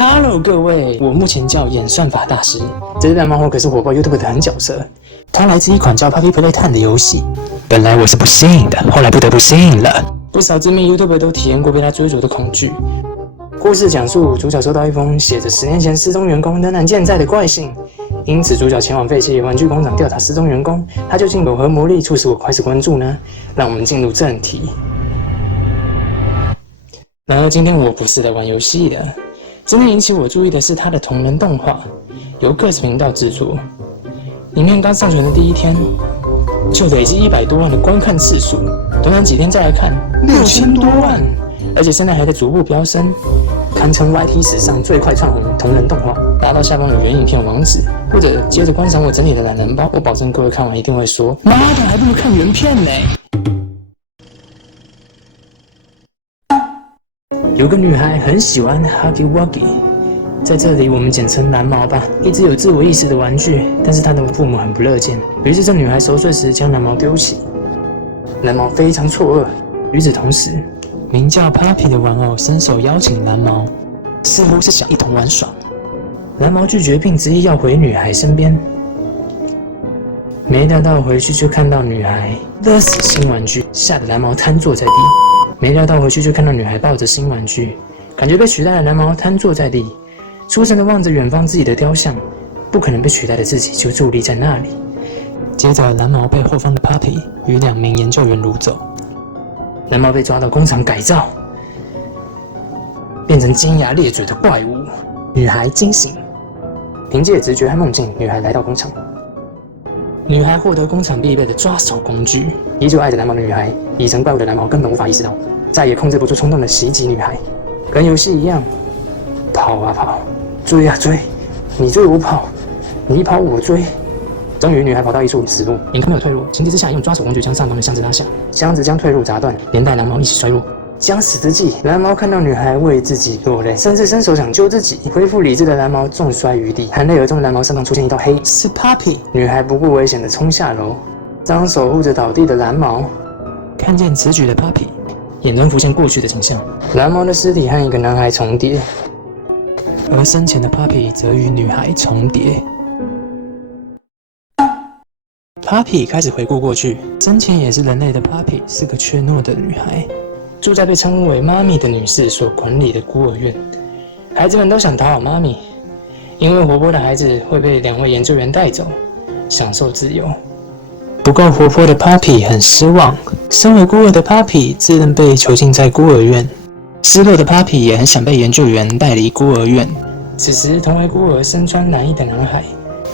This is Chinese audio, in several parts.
Hello， 各位，我目前叫演算法大师。这只蓝猫可是火爆 YouTube 的狠角色，它来自一款叫 Puppy Playtime 的游戏。本来我是不信的，后来不得不信了。不少知名 YouTuber 都体验过被它追逐的恐惧。故事讲述主角收到一封写着10年前失踪员工仍然健在的怪信，因此主角前往废弃玩具工厂调查失踪员工，他究竟有何魔力促使我开始关注呢？让我们进入正题。然而今天我不是来玩游戏的，真正引起我注意的是它的同人动画，由Gus频道制作。影片刚上传的第一天，就累积100多万的观看次数，短短几天再来看，6000多万，而且现在还在逐步飙升，堪称 YT 史上最快窜红同人动画。达到下方有原影片网址，或者接着观赏我整理的懒人包，我保证各位看完一定会说：妈的，还不如看原片呢！有个女孩很喜欢 Huggy Wuggy， 在这里我们简称蓝毛吧。一直有自我意识的玩具，但是她的父母很不乐见。于是这女孩熟睡时将蓝毛丢弃，蓝毛非常错愕。与此同时，名叫 Puppy 的玩偶伸手邀请蓝毛，似乎是想一同玩耍。蓝毛拒绝，并执意要回女孩身边。没料到回去就看到女孩勒死新玩具，吓得蓝毛瘫坐在地。没料到回去就看到女孩抱着新玩具，感觉被取代的蓝毛瘫坐在地，出神的望着远方自己的雕像，不可能被取代的自己就伫立在那里。接着蓝毛被后方的 Puppy 与2名研究员掳走，蓝毛被抓到工厂改造，变成尖牙咧嘴的怪物。女孩惊醒，凭借直觉和梦境，女孩来到工厂。女孩获得工厂必备的抓手工具，依旧爱着蓝毛的女孩，已成怪物的蓝毛根本无法意识到，再也控制不住冲动的袭击女孩。跟游戏一样，跑啊跑，追啊追，你追我跑，你跑我追。终于，女孩跑到一处死路，眼看没有退路，情急之下用抓手工具将上方的箱子拉下，箱子将退路砸断，连带蓝毛一起摔落。将死之际，蓝毛看到女孩为自己落泪，甚至伸手想救自己。恢复理智的蓝毛重摔于地，含泪而终的蓝毛身旁出现一道黑，是 Puppy。女孩不顾危险的冲下楼，张守护着倒地的蓝毛。看见此举的 Puppy， 眼中浮现过去的景象：蓝毛的尸体和一个男孩重叠，而生前的 Puppy 则与女孩重叠。Puppy 开始回顾过去，生前也是人类的 Puppy 是个怯懦的女孩。住在被称为妈咪的女士所管理的孤儿院，孩子们都想讨好妈咪，因为活泼的孩子会被2位研究员带走，享受自由。不够活泼的 Puppy 很失望，身为孤儿的 Puppy 自认被囚禁在孤儿院，失落的 Puppy 也很想被研究员带离孤儿院。此时，同为孤儿、身穿蓝衣的男孩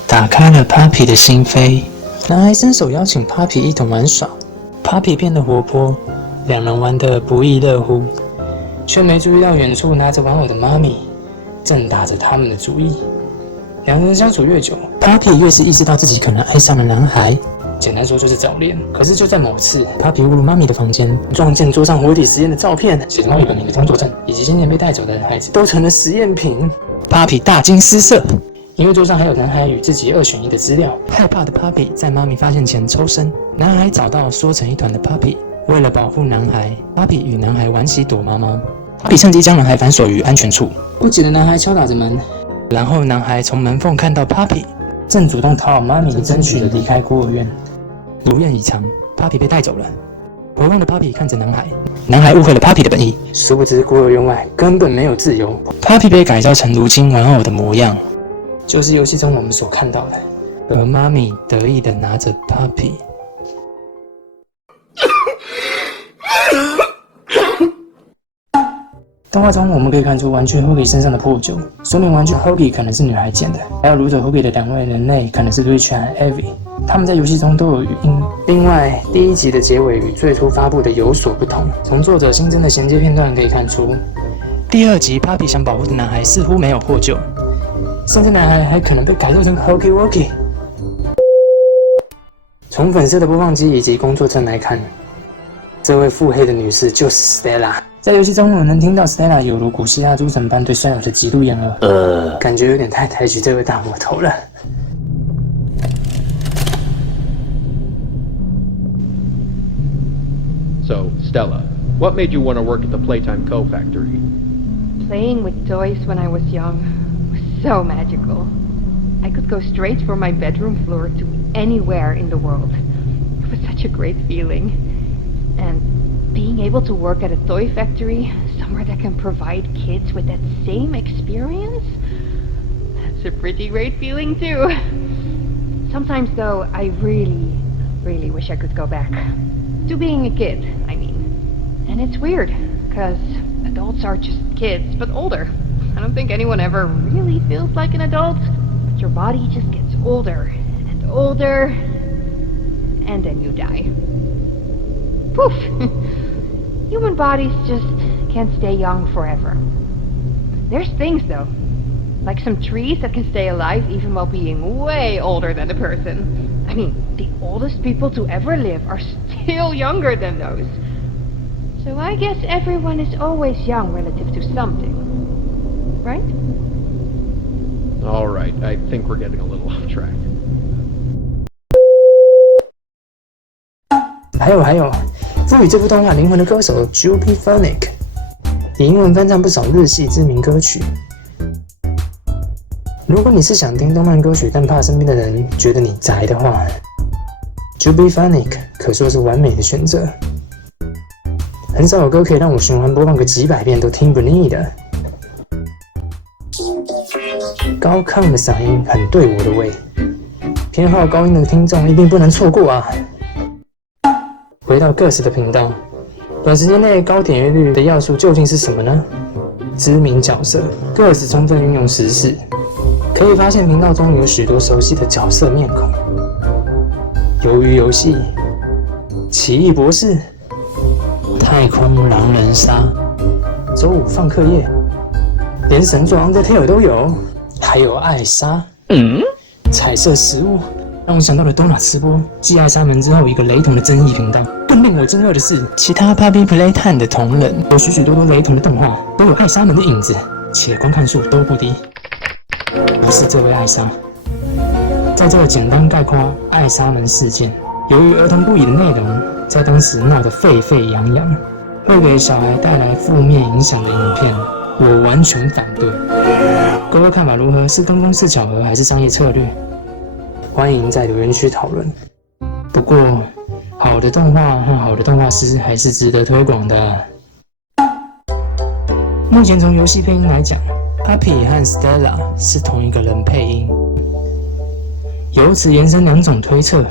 打开了 Puppy 的心扉，男孩伸手邀请 Puppy 一同玩耍 ，Puppy 变得活泼。2人玩得不亦乐乎，却没注意到远处拿着玩偶的妈咪正打着他们的主意。2人相处越久 ，Puppy 越是意识到自己可能爱上了男孩。简单说就是早恋。可是就在某次 ，Puppy 误入妈咪的房间，撞见桌上活体实验的照片，写着猫咪本名的工作证，以及先前被带走的孩子都成了实验品。Puppy 大惊失色，因为桌上还有男孩与自己2选1的资料。害怕的 Puppy 在妈咪发现前抽身，男孩找到缩成一团的 Puppy。为了保护男孩 ，Puppy 与男孩玩起躲猫猫。Puppy 趁机将男孩反锁于安全处。不解的男孩敲打着门，然后男孩从门缝看到 Puppy 正主动讨好妈咪，争取离开孤儿院。如愿以偿 ，Puppy 被带走了。活泼的 Puppy 看着男孩，男孩误会了 Puppy 的本意，殊不知孤儿院外根本没有自由。Puppy 被改造成如今玩偶的模样，就是游戏中我们所看到的。而妈咪得意地拿着 Puppy。动画中我们可以看出玩具 Huggy 身上的破旧，说明玩具 Huggy 可能是女孩捡的。还有掳走 Huggy 的2位人类可能是 Rich 和 Evie， 他们在游戏中都有语音。另外，第1集的结尾与最初发布的有所不同。从作者新增的衔接片段可以看出，第2集 Puppy 想保护的男孩似乎没有获救，甚至男孩还可能被改造成 Huggy Wuggy。从粉色的播放机以及工作证来看，这位腹黑的女士就是 Stella。在游戏中，我能听到 Stella 有如古希腊诸神般对摔跤的极度厌恶，感觉有点太抬举这位大魔头了。So, Stella, what made you want to work at the Playtime Co. factory? Playing with toys when I was young was so magical. I could go straight from my bedroom floor to anywhere in the world. It was such a great feeling. And being able to work at a toy factory, somewhere that can provide kids with that same experience, that's a pretty great feeling too. Sometimes though, I really wish I could go back. To being a kid, I mean. And it's weird, because adults are just kids, but older. I don't think anyone ever really feels like an adult, but your body just gets older and older, and then you die. Poof! Human bodies just can't stay young forever. There's things though, like some trees that can stay alive even while being way older than a person. I mean, the oldest people to ever live are still younger than those. So I guess everyone is always young relative to something. Right? Alright, I think we're getting a little off track. 还有，赋予这部动画灵魂的歌手 Juby Phonic， 以英文翻唱不少日系知名歌曲。如果你是想听动漫歌曲，但怕身边的人觉得你宅的话 ，Juby Phonic 可说是完美的选择。很少有歌可以让我循环播放个几百遍都听不腻的。高亢的嗓音很对我的胃，偏好高音的听众一定不能错过啊！回到 Gus 的频道，短时间内高点阅率的要素究竟是什么呢？知名角色 Gus 充分运用时事，可以发现频道中有许多熟悉的角色面孔，鱿鱼游戏、奇异博士、太空狼人杀、周五放课夜，连神作 Undertale 都有，还有艾莎，彩色食物。让我想到了多纳吃播继艾莎门之后一个雷同的争议频道。更令我惊愕的是，其他 Puppy Playtime 的同人有许多雷同的动画，都有艾莎门的影子，且观看数都不低。不是这位艾莎，在这个简单概括艾莎门事件，由于儿童不宜的内容，在当时闹得沸沸扬扬，会给小孩带来负面影响的影片，我完全反对。各位看法如何？是跟风是巧合，还是商业策略？欢迎在留言区讨论。不过，好的动画和好的动画师还是值得推广的。目前从游戏配音来讲 ，Puppy 和 Stella 是同一个人配音，由此延伸两种推测：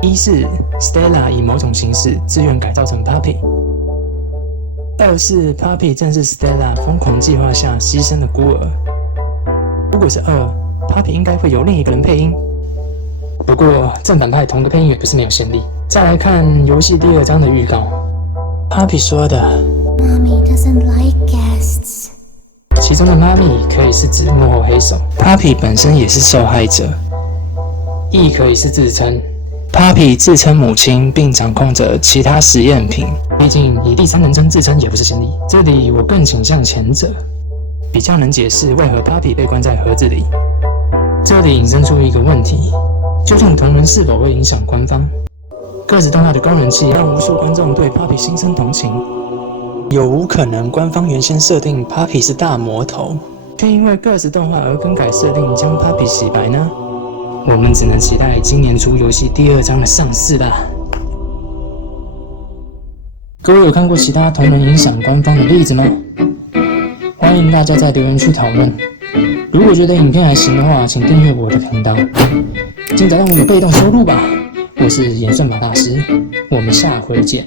一是 Stella 以某种形式自愿改造成 Puppy； 二是 Puppy 正是 Stella 疯狂计划下牺牲的孤儿。如果是二 ，Puppy 应该会由另一个人配音。不过正反派同个配音员不是没有先例。再来看游戏第2章的预告 ，Puppy 说的 Mommy doesn't like guests。其中的妈咪可以是指幕后黑手 ，Puppy 本身也是受害者，亦可以是自称。Puppy 自称母亲，并掌控着其他实验品。毕竟以第三人称自称也不是先例。这里我更倾向前者，比较能解释为何 Puppy 被关在盒子里。这里引申出一个问题。究竟同人是否会影响官方？个子动画的高人气让无数观众对 Puppy 心生同情。有无可能官方原先设定 Puppy 是大魔头，却因为个子动画而更改设定将 Puppy 洗白呢？我们只能期待今年出游戏第2章的上市啦。各位有看过其他同人影响官方的例子吗？欢迎大家在留言区讨论。如果觉得影片还行的话，请订阅我的频道。尽早让我有被动收入吧！我是演算法大师，我们下回见。